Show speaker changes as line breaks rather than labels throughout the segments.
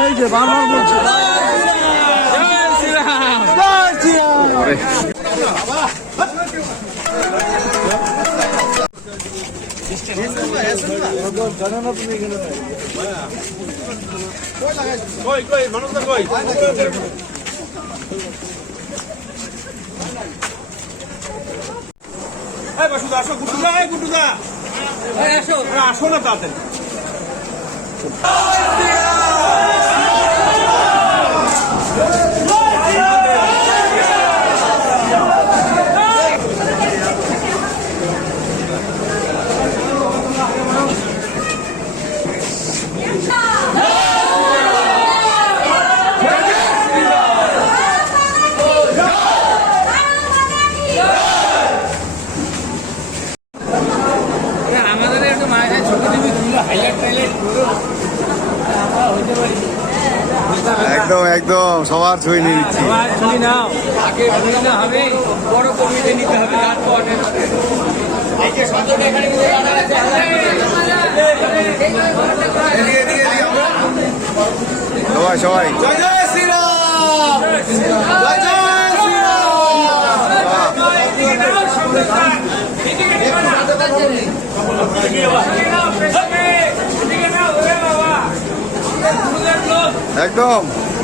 এই যে
বারবার বলছি।
কই কই
আসো গুটুদা গুটুদা
আসো। আসো না তাড়াতাড়ি
আমাদের একটু মায়ের ছবি টবি তুলো হাইলাইট টাইলাইট করো
আমরা হইতে পারি একদম সবার ছবি
নিয়ে নিচ্ছি। আবার ছবি নাও। আগে নিতে হবে বড় কমিটি নিতে হবে তারপর
এই যে সতেরো এখানে কিন্তু
রান্না আছে
সবাই
সবাই। জয় জয় শ্রীরাম!
জয় জয়
একদম।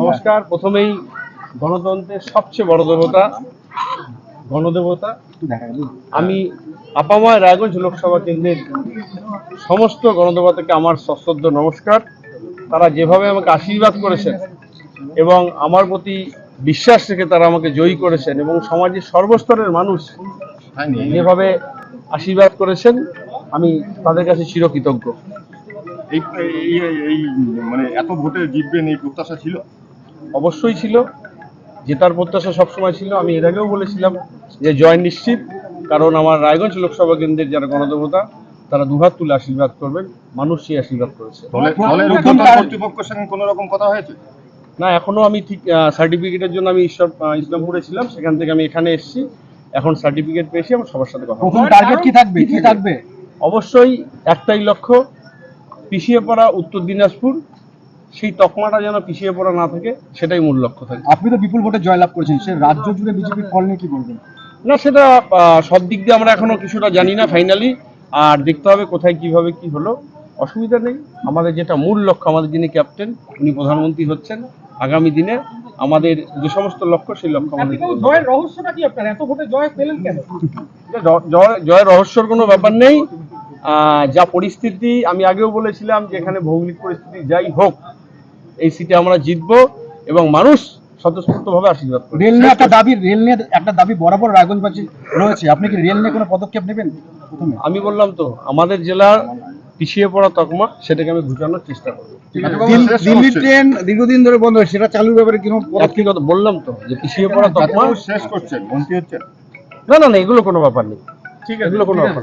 নমস্কার, প্রথমেই গণতন্ত্রের সবচেয়ে বড় দেবতা, গণদেবতা। আমি আপামায় রায়গঞ্জ লোকসভা কেন্দ্রের সমস্ত গণদেবতাকে আমার সশ্রদ্ধ নমস্কার। তারা যেভাবে আমাকে আশীর্বাদ করেছেন এবং আমার প্রতি বিশ্বাস রেখে তারা আমাকে জয়ী করেছেন এবং সমাজের সর্বস্তরের মানুষ যেভাবে আশীর্বাদ করেছেন আমি তাদের কাছে চিরকৃতজ্ঞ। এই মানে এত ভোটে জিতবেন এই প্রত্যাশা ছিল? অবশ্যই ছিল। জেতার প্রত্যাশা সবসময় ছিল। আমি এর আগেও বলেছিলাম যে জয় নিশ্চিত কারণ আমার রায়গঞ্জ লোকসভা কেন্দ্রের যারা গণদেবতা তারা দুহাত তুলে আশীর্বাদ করবেন। মানুষ সেই আশীর্বাদ করেছে। দলের দলের কর্তৃপক্ষের সঙ্গে কোনো রকম কথা হয়েছে? না এখনও আমি ঠিক সার্টিফিকেটের জন্য আমি ঈশ্বর ইসলামপুরে ছিলাম সেখান থেকে আমি এখানে এসেছি। এখন সার্টিফিকেট পেয়েছি আমার সবার সাথে কথা প্রথম টার্গেট কি থাকবে? কি থাকবে? অবশ্যই একটাই লক্ষ্য পিছিয়ে পড়া উত্তর দিনাজপুর। সেই তকমাটা যেন পিছিয়ে পড়া না থাকে সেটাই মূল লক্ষ্য থাকে। আপনি তো বিপুল ভোটে জয়লাভ করেছেন সে রাজ্য জুড়ে বিজেপির ফল নিয়ে কি বলবেন? না সেটা সব দিক দিয়ে আমরা এখনও কিছুটা জানি না ফাইনালি আর দেখতে হবে কোথায় কীভাবে কি হলো। অসুবিধা নেই। আমাদের যেটা মূল লক্ষ্য আমাদের যিনি ক্যাপ্টেন উনি প্রধানমন্ত্রী হচ্ছেন। আগামী দিনে আমাদের যে সমস্ত লক্ষ্য সেই লক্ষ্য আমাদের জয়ের রহস্যটা কি আপনার? এত ভোটে জয় পেলেন কেন? জয় জয়ের রহস্যর কোনো ব্যাপার নেই। যা পরিস্থিতি আমি আগেও বলেছিলাম যে এখানে ভৌগোলিক পরিস্থিতি যাই হোক এই সিটে আমরা জিতবো এবং মানুষ স্বতঃস্ফূর্তভাবে আশীর্বাদ করবে। রেল নিয়ে একটা দাবি রেল নিয়ে একটা দাবি বরাবর রায়গঞ্জবাসী রয়েছে। আপনি কি রেল নিয়ে কোনো পদক্ষেপ নেবেন আমি বললাম তো আমাদের জেলার পিছিয়ে পড়া তকমা সেটাকে আমি ঘুটানোর চেষ্টা করব। দিল্লি ট্রেন দীর্ঘদিন ধরে বন্ধ হয়েছে সেটা চালুর ব্যাপারে কোনো কথা বললাম তো যে পিছিয়ে পড়া তকমা শেষ করছেন না না না এগুলো কোনো ব্যাপার নেই। ঠিক আছে এগুলো কোনো ব্যাপার।